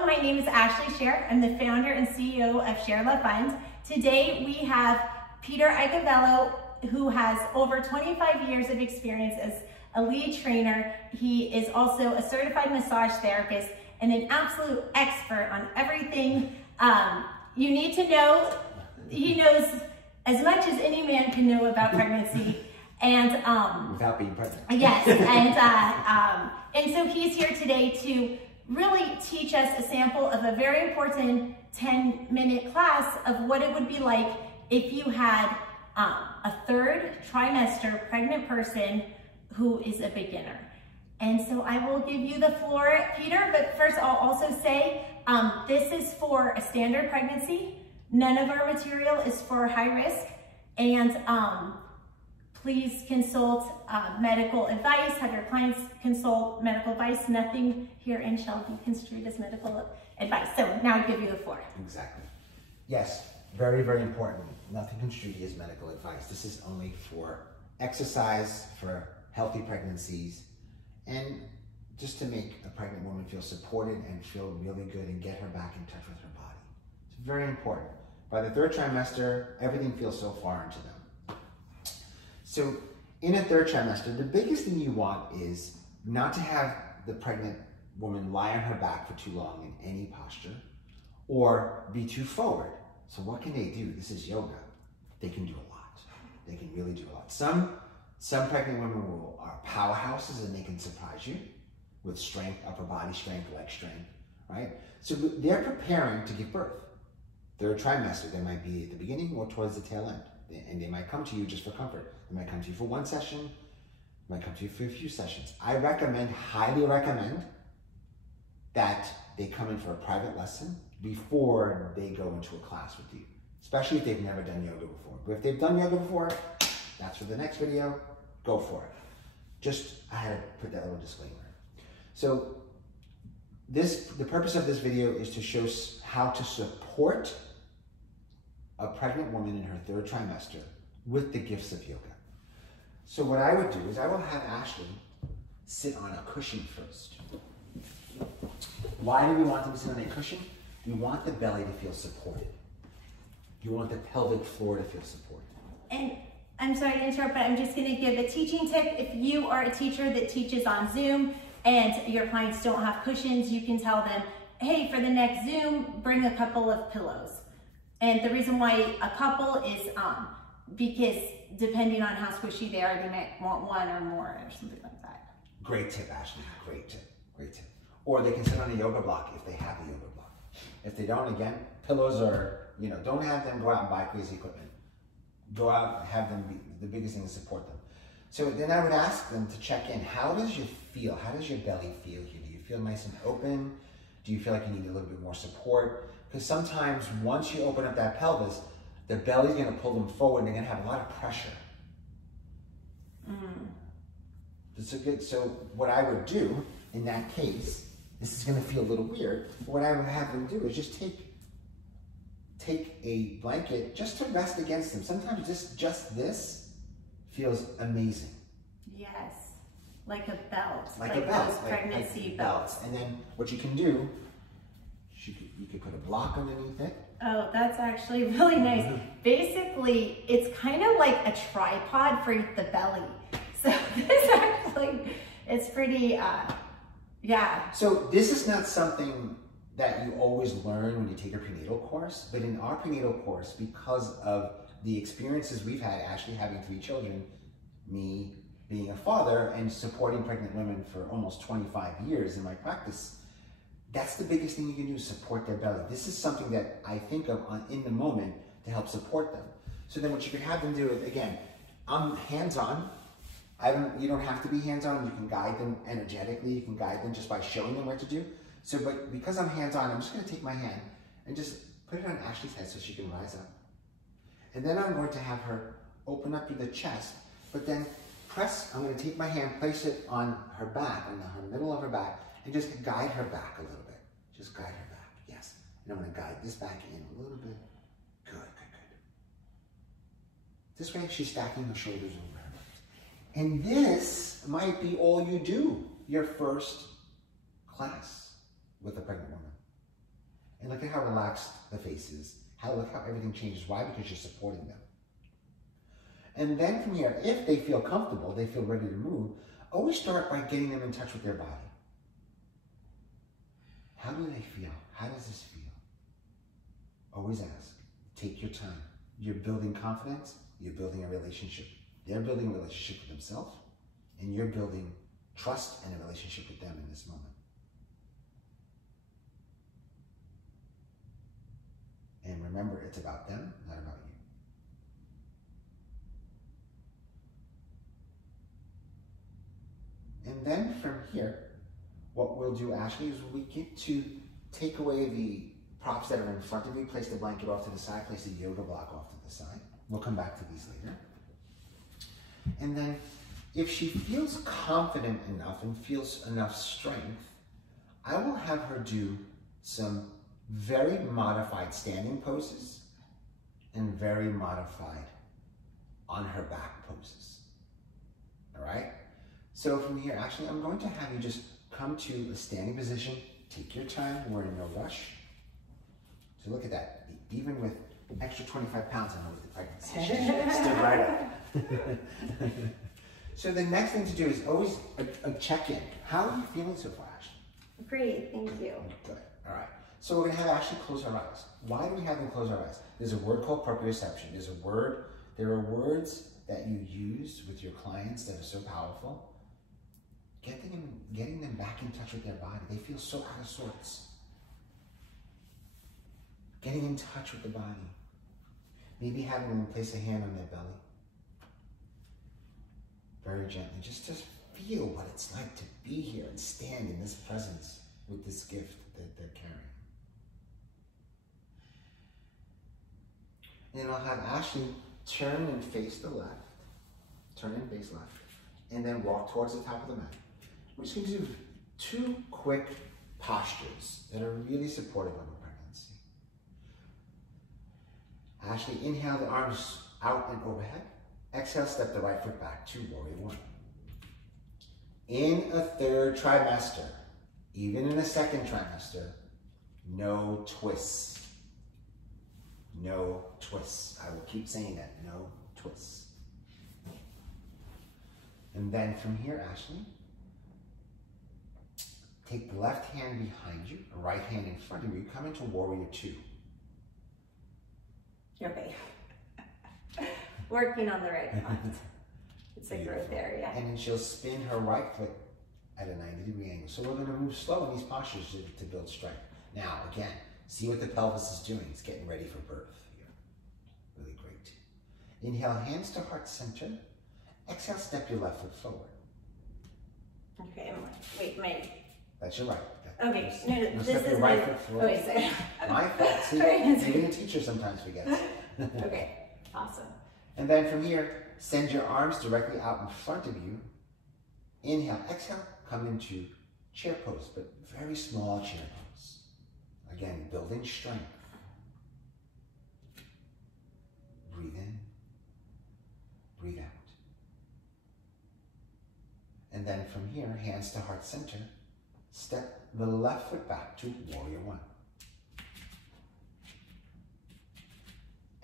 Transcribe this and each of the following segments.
Hello, my name is Ashley Scher. I'm the founder and CEO of ShareLove.Fund. Today we have Peter Icavello, who has over 25 years of experience as a lead trainer. He is also a certified massage therapist and an absolute expert on everything you need to know. He knows as much as any man can know about pregnancy. And without being pregnant. Yes, and so he's here today to really teach us a sample of a very important 10-minute class of what it would be like if you had a third trimester pregnant person who is a beginner. And so I will give you the floor, Peter, but first I'll also say this is for a standard pregnancy. None of our material is for high risk, and please consult medical advice, have your clients consult medical advice. Nothing herein shall be construed as medical advice. So now I give you the floor. Exactly. Yes, very, very important. Nothing construed as medical advice. This is only for exercise, for healthy pregnancies, and just to make a pregnant woman feel supported and feel really good and get her back in touch with her body. It's very important. By the third trimester, everything feels so foreign to them. So in a third trimester, the biggest thing you want is not to have the pregnant woman lie on her back for too long in any posture or be too forward. So what can they do? This is yoga. They can do a lot. They can really do a lot. Some pregnant women are powerhouses and they can surprise you with strength, upper body strength, leg strength, right? So they're preparing to give birth. Third trimester, they might be at the beginning or towards the tail end. And they might come to you just for comfort. They might come to you for one session, they might come to you for a few sessions. I recommend, highly recommend, that they come in for a private lesson before they go into a class with you, especially if they've never done yoga before. But if they've done yoga before, that's for the next video, go for it. I had to put that little disclaimer. So the purpose of this video is to show how to support a pregnant woman in her third trimester with the gifts of yoga. So what I would do is I will have Ashley sit on a cushion first. Why do we want them to sit on a cushion? We want the belly to feel supported. You want the pelvic floor to feel supported. And I'm sorry to interrupt, but I'm just gonna give a teaching tip. If you are a teacher that teaches on Zoom and your clients don't have cushions, you can tell them, hey, for the next Zoom, bring a couple of pillows. And the reason why a couple is because depending on how squishy they are, they might want one or more or something like that. Great tip, Ashley. Great tip. Great tip. Or they can sit on a yoga block if they have a yoga block. If they don't, again, pillows are, don't have them go out and buy crazy equipment. Go out and have them be the biggest thing to support them. So then I would ask them to check in. How does you feel? How does your belly feel here? Do you feel nice and open? Do you feel like you need a little bit more support? Because sometimes once you open up that pelvis, the belly's gonna pull them forward and they're gonna have a lot of pressure. So what I would do in that case, this is gonna feel a little weird, but what I would have them do is just take a blanket just to rest against them. Sometimes just this feels amazing. Yes, like a belt. Like a belt. Those pregnancy belts. And then what you can do, you could put a block underneath it. Oh, that's actually really nice. Basically, it's kind of like a tripod for the belly. So this actually, it's pretty, yeah. So this is not something that you always learn when you take a prenatal course, but in our prenatal course, because of the experiences we've had, Ashley having 3 children, me being a father and supporting pregnant women for almost 25 years in my practice, that's the biggest thing you can do is support their belly. This is something that I think of in the moment to help support them. So then what you can have them do is, again, I'm hands-on. You don't have to be hands-on. You can guide them energetically. You can guide them just by showing them what to do. So, but because I'm hands-on, I'm just gonna take my hand and just put it on Ashley's head so she can rise up. And then I'm going to have her open up through the chest, but then I'm gonna take my hand, place it on her back, on her middle of her back, and just guide her back a little bit. Just guide her back, yes. And I'm gonna guide this back in a little bit. Good, good, good. This way she's stacking her shoulders over her legs. And this might be all you do, your first class with a pregnant woman. look at how relaxed the face is. Look how everything changes. Why? Because you're supporting them. And then from here, if they feel comfortable, they feel ready to move, always start by getting them in touch with their body. How do they feel? How does this feel? Always ask. Take your time. You're building confidence. You're building a relationship. They're building a relationship with themselves, and you're building trust and a relationship with them in this moment. And remember, it's about them, not about you. And then from here, what we'll do, Ashley, is we get to take away the props that are in front of you, place the blanket off to the side, place the yoga block off to the side. We'll come back to these later. And then if she feels confident enough and feels enough strength, I will have her do some very modified standing poses and very modified on her back poses. All right? So from here, actually, I'm going to have you just come to a standing position. Take your time. We're in no rush. So look at that. Even with extra 25 pounds, I know with the pregnancy, she stood right up. So the next thing to do is always a check-in. How are you feeling so far, Ashley? Great, thank you. Good. All right. So we're going to have Ashley close her eyes. Why do we have them close our eyes? There's a word called proprioception. There are words that you use with your clients that are so powerful. Getting them back in touch with their body. They feel so out of sorts. Getting in touch with the body. Maybe having them place a hand on their belly. Very gently. Just feel what it's like to be here and stand in this presence with this gift that they're carrying. And I'll have Ashley turn and face the left. Turn and face left. And then walk towards the top of the mat. We're just going to do 2 quick postures that are really supportive of a pregnancy. Ashley, inhale the arms out and overhead. Exhale, step the right foot back to warrior 1. In a 3rd trimester, even in a 2nd trimester, no twists. No twists. I will keep saying that, no twists. And then from here, Ashley, take the left hand behind you, the right hand in front of you, come into warrior 2. Okay. Working on the right one. It's like right there, yeah. And then she'll spin her right foot at a 90-degree angle. So we're going to move slow in these postures to build strength. Now, again, see what the pelvis is doing. It's getting ready for birth here. Really great. Inhale, hands to heart center. Exhale, step your left foot forward. Okay, wait. That's your right. Okay, no, step your right foot forward. Okay, sorry. My fault. See, even a teacher sometimes forgets. Okay, awesome. And then from here, send your arms directly out in front of you. Inhale, exhale, come into chair pose, but very small chair pose. Again, building strength. Breathe in, breathe out. And then from here, hands to heart center, step the left foot back to warrior 1.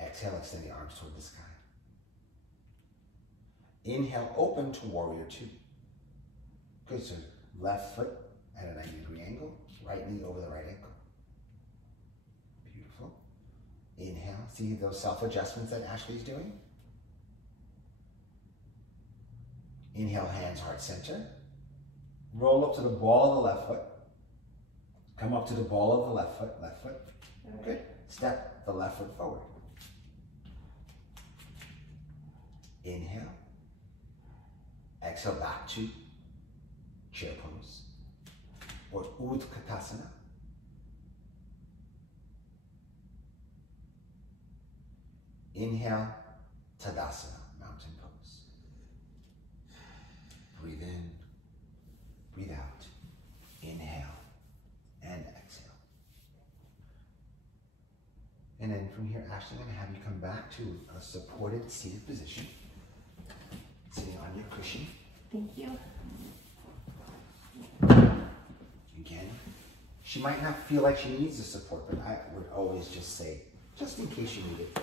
Exhale, extend the arms toward the sky. Inhale, open to warrior 2. Good, so left foot at a 90-degree angle, right knee over the right ankle. Beautiful. Inhale, see those self-adjustments that Ashley's doing? Inhale, hands heart center. Roll up to the ball of the left foot. Come up to the ball of the left foot. Good. Step the left foot forward. Inhale. Exhale back to chair pose or Utkatasana. Inhale, Tadasana, mountain pose. Breathe in, breathe out. Inhale and exhale. And then from here, Ashley, I'm going to have you come back to a supported seated position. Sitting on your cushion. Thank you. Again, She might not feel like she needs the support, but I would always just say, just in case you need it,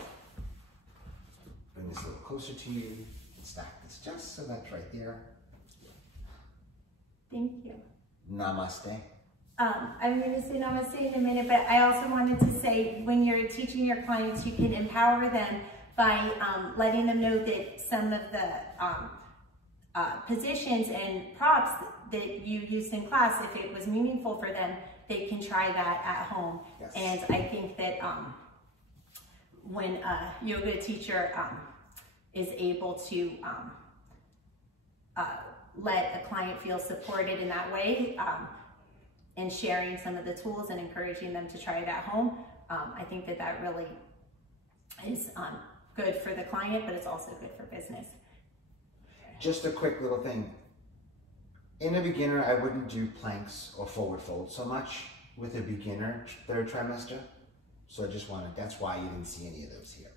bring this a little closer to you and stack this just so that's right there. Thank you. Namaste. I'm going to say namaste in a minute, but I also wanted to say when you're teaching your clients, you can empower them by letting them know that some of the positions and props that you used in class, if it was meaningful for them, they can try that at home. Yes. And I think that when a yoga teacher is able to let a client feel supported in that way, and sharing some of the tools and encouraging them to try it at home, I think that that really is good for the client, but it's also good for business. Just a quick little thing. In a beginner, I wouldn't do planks or forward fold so much with a beginner third trimester. So I just wanted, that's why you didn't see any of those here.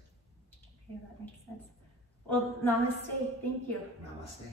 Okay, that makes sense. Well, namaste. Thank you. Namaste.